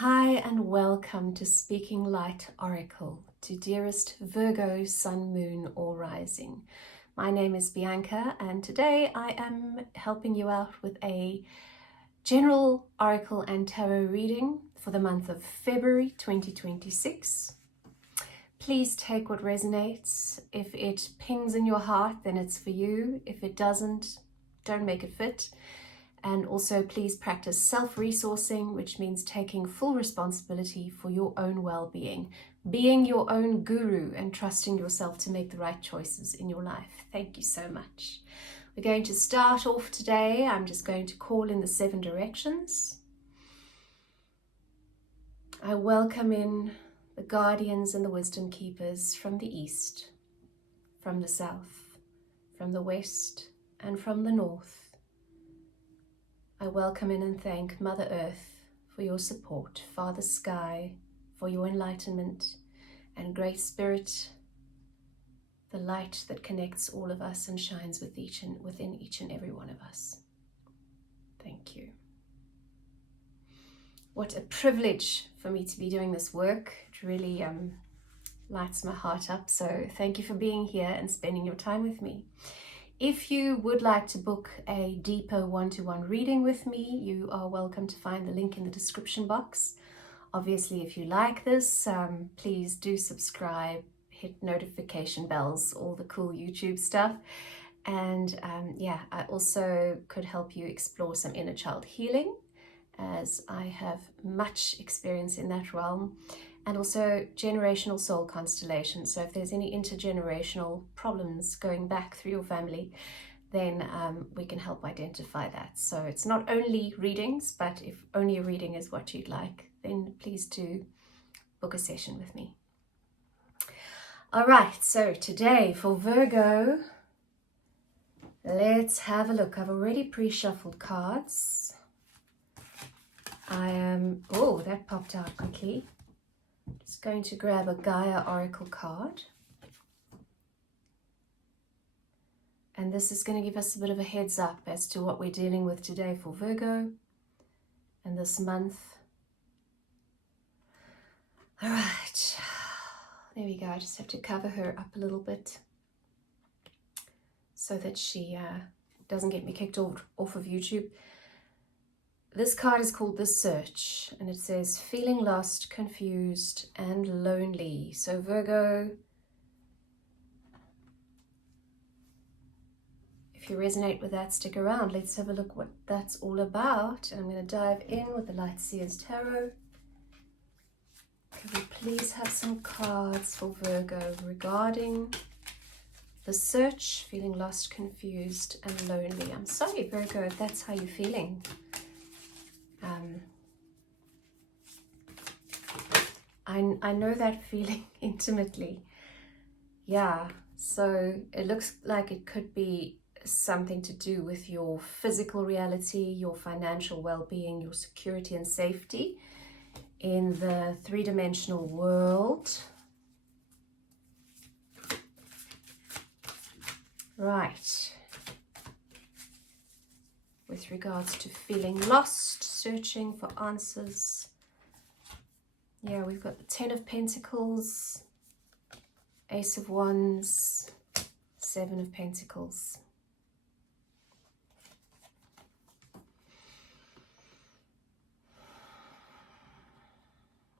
Hi and welcome to Speaking Light Oracle, to dearest Virgo, Sun, Moon or Rising. My name is Bianca and today I am helping you out with a general oracle and tarot reading for the month of February 2026. Please take what resonates. If it pings in your heart, then it's for you. If it doesn't, don't make it fit. And also please practice self-resourcing, which means taking full responsibility for your own well-being, being your own guru and trusting yourself to make the right choices in your life. Thank you so much. We're going to start off today. I'm just going to call in the 7 directions. I welcome in the guardians and the wisdom keepers from the east, from the south, from the west, and from the north. I welcome in and thank Mother Earth for your support, Father Sky for your enlightenment, and Great Spirit, the light that connects all of us and shines within each and every one of us. Thank you. What a privilege for me to be doing this work. It really lights my heart up. So thank you for being here and spending your time with me. If you would like to book a deeper one-to-one reading with me, you are welcome to find the link in the description box. Obviously, if you like this, please do subscribe, hit notification bells, all the cool YouTube stuff. And I also could help you explore some inner child healing, as I have much experience in that realm. And also generational soul constellations. So if there's any intergenerational problems going back through your family, then we can help identify that. So it's not only readings, but if only a reading is what you'd like, then please do book a session with me. All right, so today for Virgo, let's have a look. I've already pre-shuffled cards. Oh, that popped out quickly. Just going to grab a Gaia Oracle card. And this is going to give us a bit of a heads up as to what we're dealing with today for Virgo and this month. All right, there we go. I just have to cover her up a little bit so that she doesn't get me kicked off of YouTube. This card is called The Search, and it says, feeling lost, confused, and lonely. So Virgo, if you resonate with that, stick around. Let's have a look what that's all about. And I'm going to dive in with the Light Seers Tarot. Could we please have some cards for Virgo regarding The Search, feeling lost, confused, and lonely. I'm sorry, Virgo, if that's how you're feeling. I know that feeling intimately. Yeah, so it looks like it could be something to do with your physical reality, your financial well-being, your security and safety in the three-dimensional world. Right. With regards to feeling lost, searching for answers. Yeah, we've got the 10 of Pentacles, Ace of Wands, 7 of Pentacles.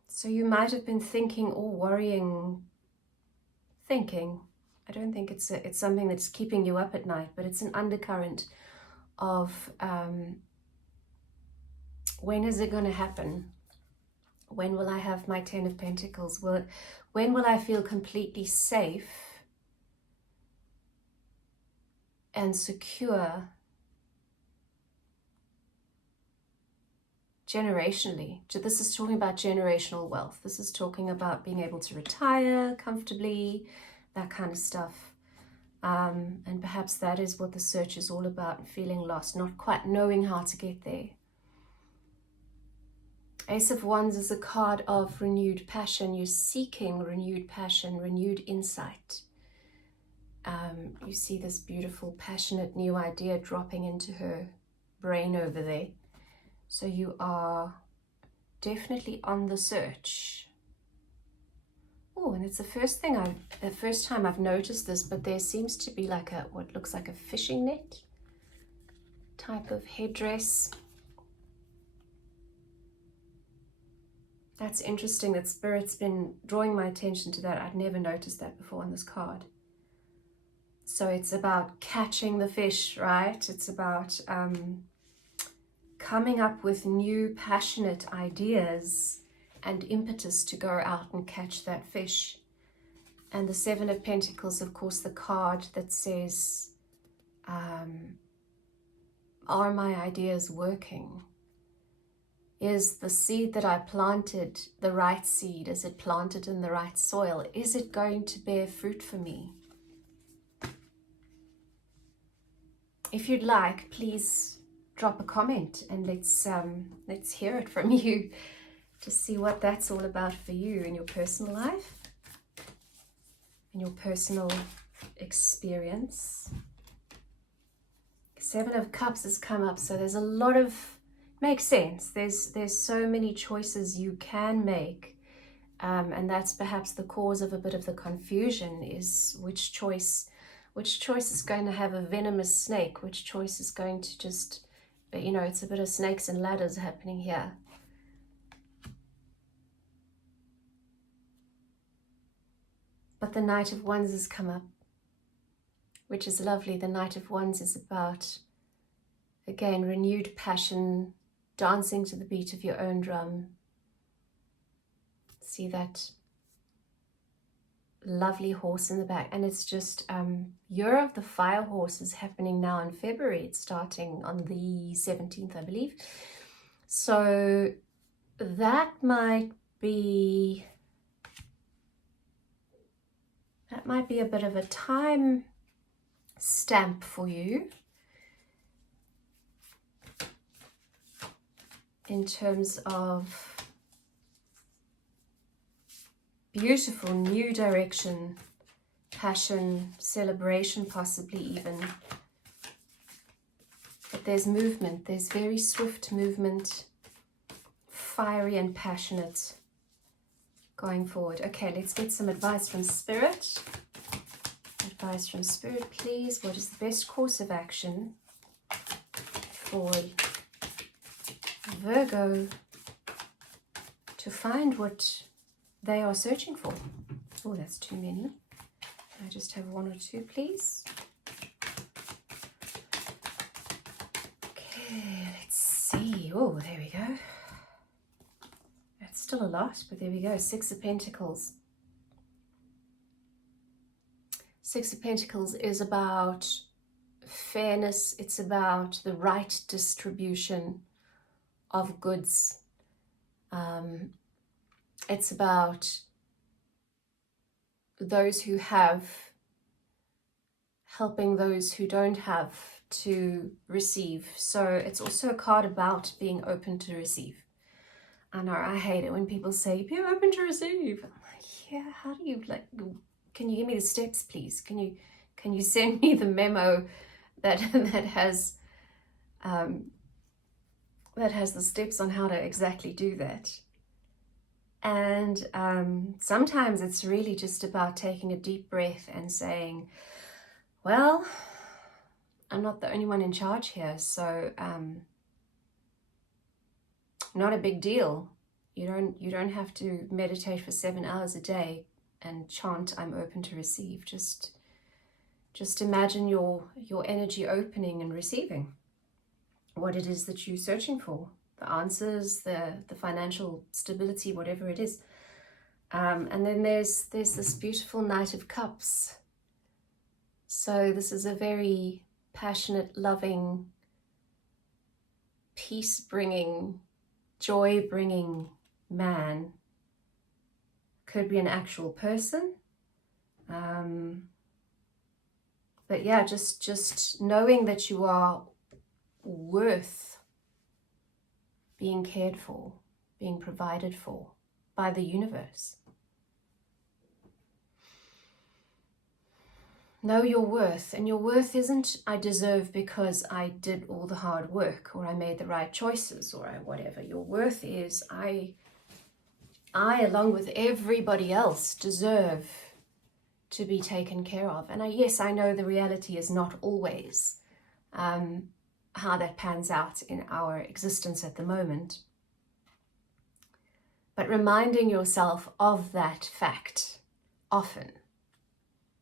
So you might have been thinking or worrying, I don't think it's something that's keeping you up at night, but it's an undercurrent of when is it going to happen? When will I have my 10 of Pentacles? When will I feel completely safe and secure generationally? This is talking about generational wealth. This is talking about being able to retire comfortably, that kind of stuff. And perhaps that is what the search is all about, feeling lost, not quite knowing how to get there. Ace of Wands is a card of renewed passion. You're seeking renewed passion, renewed insight. You see this beautiful, passionate new idea dropping into her brain over there. So you are definitely on the search. Oh, and it's the first time I've noticed this, but there seems to be like what looks like a fishing net type of headdress. That's interesting that Spirit's been drawing my attention to that. I'd never noticed that before on this card. So it's about catching the fish, right? It's about coming up with new passionate ideas and impetus to go out and catch that fish. And the Seven of Pentacles, of course, the card that says, are my ideas working? Is the seed that I planted the right seed? Is it planted in the right soil? Is it going to bear fruit for me? If you'd like, please drop a comment and let's hear it from you to see what that's all about for you in your personal life, in your personal experience. Seven of Cups has come up, so there's a lot of, makes sense. There's so many choices you can make, and that's perhaps the cause of a bit of the confusion, is which choice is going to have a venomous snake, which choice is going to just, you know, it's a bit of snakes and ladders happening here. But the Knight of Wands has come up, which is lovely. The Knight of Wands is about, again, renewed passion, dancing to the beat of your own drum. See that lovely horse in the back, and it's just Year of the Fire Horse is happening now in February. It's starting on the 17th, I believe. So that might be a bit of a time stamp for you in terms of beautiful new direction, passion, celebration, possibly even. But there's movement, there's very swift movement, fiery and passionate going forward. Okay, let's get some advice from Spirit. Advice from Spirit, please. What is the best course of action for Virgo to find what they are searching for? Oh, that's too many. Can I just have one or two, please? Okay, let's see. Oh, there we go. That's still a lot, but there we go. Six of Pentacles. Six of Pentacles is about fairness. It's about the right distribution of goods. It's about those who have helping those who don't have to receive. So it's also a card about being open to receive. I know, I hate it when people say, be open to receive. I'm like, yeah, how do you, like, can you give me the steps, please? Can you send me the memo that has the steps on how to exactly do that? And sometimes it's really just about taking a deep breath and saying, well, I'm not the only one in charge here, so not a big deal. You don't have to meditate for 7 hours a day and chant, I'm open to receive. Just imagine your energy opening and receiving what it is that you're searching for. The answers, the financial stability, whatever it is. And then there's this beautiful Knight of Cups. So this is a very passionate, loving, peace-bringing, joy-bringing man. Could be an actual person. But yeah, just knowing that you are worth being cared for, being provided for by the universe. Know your worth, and your worth isn't I deserve because I did all the hard work or I made the right choices or whatever. Your worth is I along with everybody else deserve to be taken care of. And yes, I know the reality is not always how that pans out in our existence at the moment. But reminding yourself of that fact often,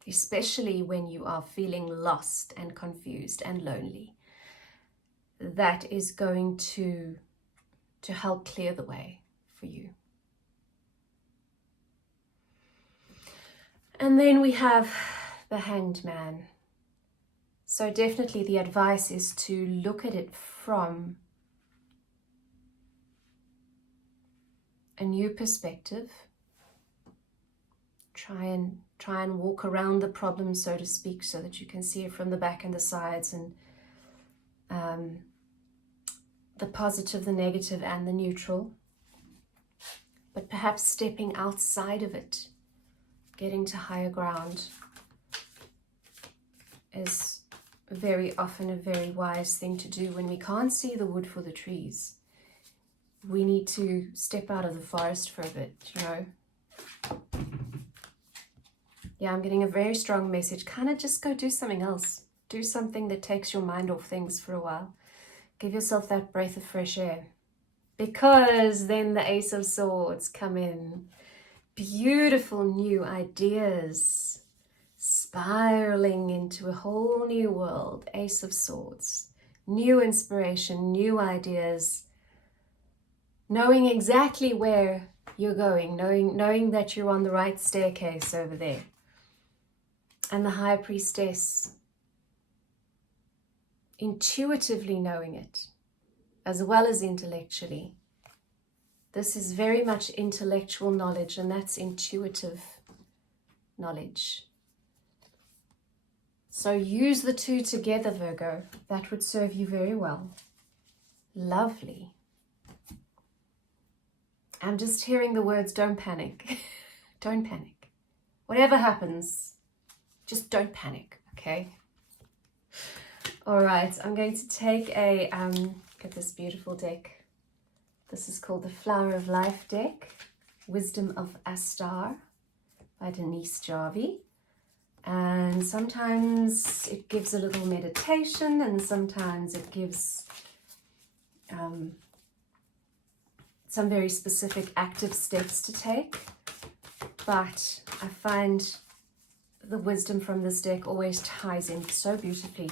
especially when you are feeling lost and confused and lonely, that is going to help clear the way for you. And then we have the Hanged Man. So definitely the advice is to look at it from a new perspective. Try and walk around the problem, so to speak, so that you can see it from the back and the sides, and the positive, the negative, and the neutral. But perhaps stepping outside of it, getting to higher ground, is very often a very wise thing to do when we can't see the wood for the trees. We need to step out of the forest for a bit, you know. Yeah, I'm getting a very strong message. Kind of just go do something else. Do something that takes your mind off things for a while. Give yourself that breath of fresh air. Because then the Ace of Swords come in. Beautiful new ideas. Spiraling into a whole new world. Ace of Swords. New inspiration, new ideas. Knowing exactly where you're going. Knowing that you're on the right staircase over there. And the High Priestess, intuitively knowing it, as well as intellectually. This is very much intellectual knowledge, and that's intuitive knowledge. So use the two together, Virgo. That would serve you very well. Lovely. I'm just hearing the words, don't panic. Don't panic. Whatever happens, just don't panic, okay? All right, I'm going to take a, look at this beautiful deck. This is called the Flower of Life deck, Wisdom of Astar by Denise Jarvie. And sometimes it gives a little meditation, and sometimes it gives some very specific active steps to take. But I find the wisdom from this deck always ties in so beautifully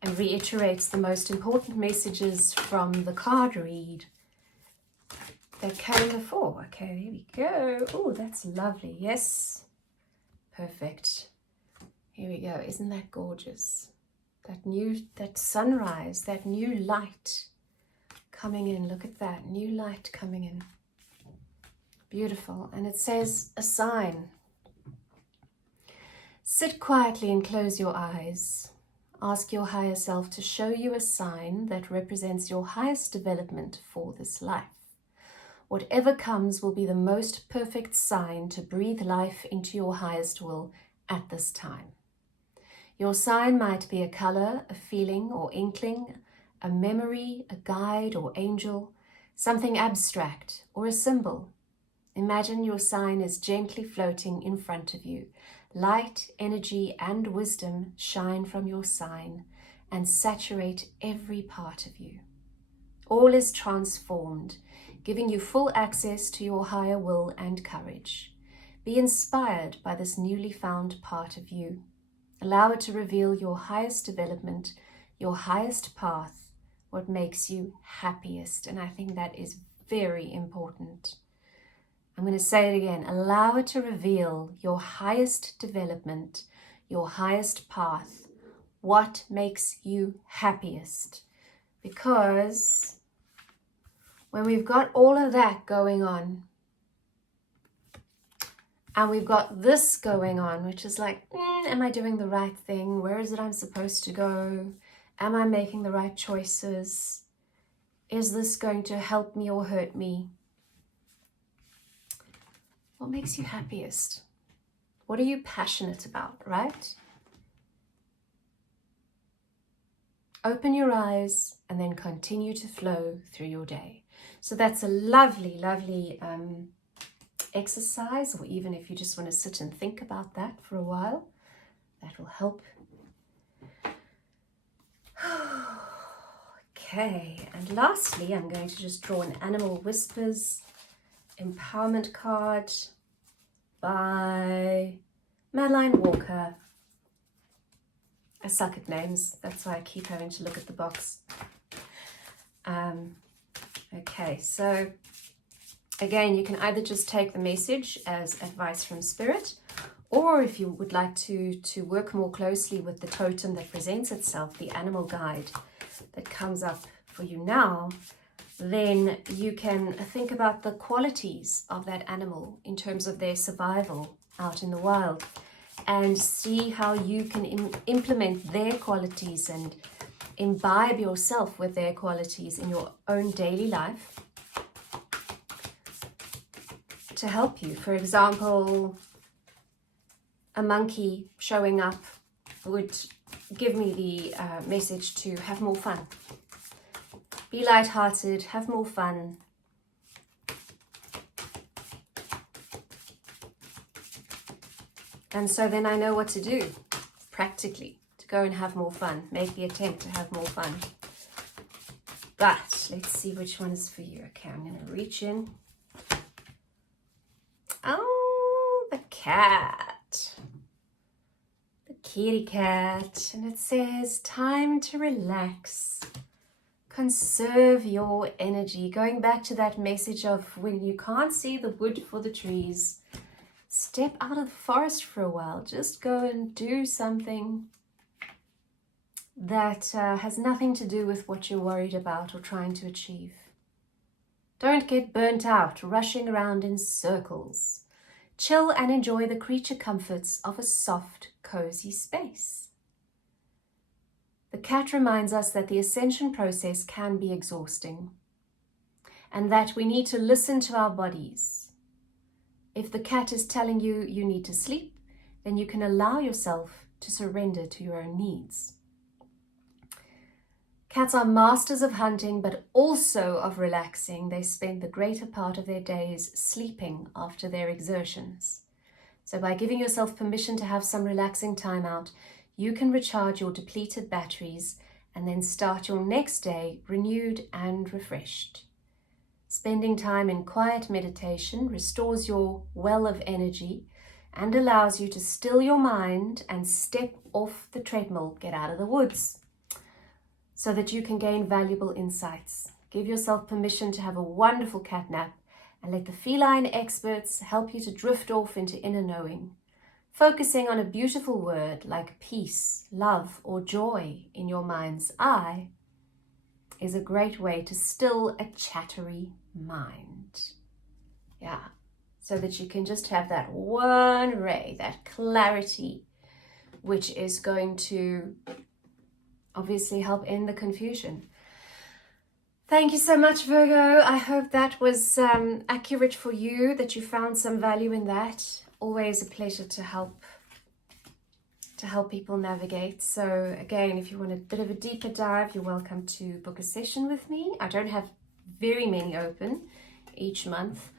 and reiterates the most important messages from the card read that came before. Okay, there we go. Oh, that's lovely. Yes, perfect. Here we go. Isn't that gorgeous? That sunrise, that new light coming in. Look at that, new light coming in. Beautiful. And it says a sign. Sit quietly and close your eyes. Ask your higher self to show you a sign that represents your highest development for this life. Whatever comes will be the most perfect sign to breathe life into your highest will at this time. Your sign might be a color, a feeling or inkling, a memory, a guide or angel, something abstract or a symbol. Imagine your sign is gently floating in front of you. Light, energy, and wisdom shine from your sign and saturate every part of you. All is transformed, giving you full access to your higher will and courage. Be inspired by this newly found part of you. Allow it to reveal your highest development, your highest path, what makes you happiest. And I think that is very important. I'm going to say it again. Allow it to reveal your highest development, your highest path, what makes you happiest. Because when we've got all of that going on, and we've got this going on, which is like, am I doing the right thing? Where is it I'm supposed to go? Am I making the right choices? Is this going to help me or hurt me? What makes you happiest? What are you passionate about, right? Open your eyes and then continue to flow through your day. So that's a lovely, lovely exercise, or even if you just want to sit and think about that for a while, that will help. Okay, and lastly, I'm going to just draw an Animal Whispers Empowerment card by Madeline Walker. I suck at names, that's why I keep having to look at the box. Okay, so again, you can either just take the message as advice from Spirit, or if you would like to work more closely with the totem that presents itself, the animal guide that comes up for you now, then you can think about the qualities of that animal in terms of their survival out in the wild, and see how you can implement their qualities and imbibe yourself with their qualities in your own daily life to help you. For example, a monkey showing up would give me the message to have more fun. Be lighthearted, have more fun. And so then I know what to do practically to go and have more fun, make the attempt to have more fun. But let's see which one is for you. Okay, I'm going to reach in. Oh, the cat. The kitty cat. And it says, time to relax. Conserve your energy. Going back to that message of when you can't see the wood for the trees, step out of the forest for a while. Just go and do something that has nothing to do with what you're worried about or trying to achieve. Don't get burnt out rushing around in circles. Chill and enjoy the creature comforts of a soft, cozy space. The cat reminds us that the ascension process can be exhausting and that we need to listen to our bodies. If the cat is telling you you need to sleep, then you can allow yourself to surrender to your own needs. Cats are masters of hunting, but also of relaxing. They spend the greater part of their days sleeping after their exertions. So by giving yourself permission to have some relaxing time out, you can recharge your depleted batteries and then start your next day renewed and refreshed. Spending time in quiet meditation restores your well of energy and allows you to still your mind and step off the treadmill, get out of the woods, so that you can gain valuable insights. Give yourself permission to have a wonderful cat nap and let the feline experts help you to drift off into inner knowing. Focusing on a beautiful word like peace, love, or joy in your mind's eye is a great way to still a chattery mind. Yeah, so that you can just have that one ray, that clarity, which is going to obviously help end the confusion. Thank you so much, Virgo. I hope that was accurate for you, that you found some value in that. Always a pleasure to help people navigate. So again, if you want a bit of a deeper dive, you're welcome to book a session with me. I don't have very many open each month,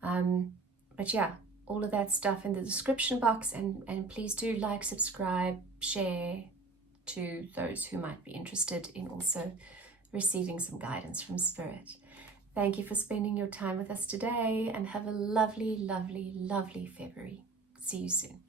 but yeah, all of that stuff in the description box, and please do like, subscribe, share to those who might be interested in also receiving some guidance from Spirit. Thank you for spending your time with us today, and have a lovely, lovely, lovely February. See you soon.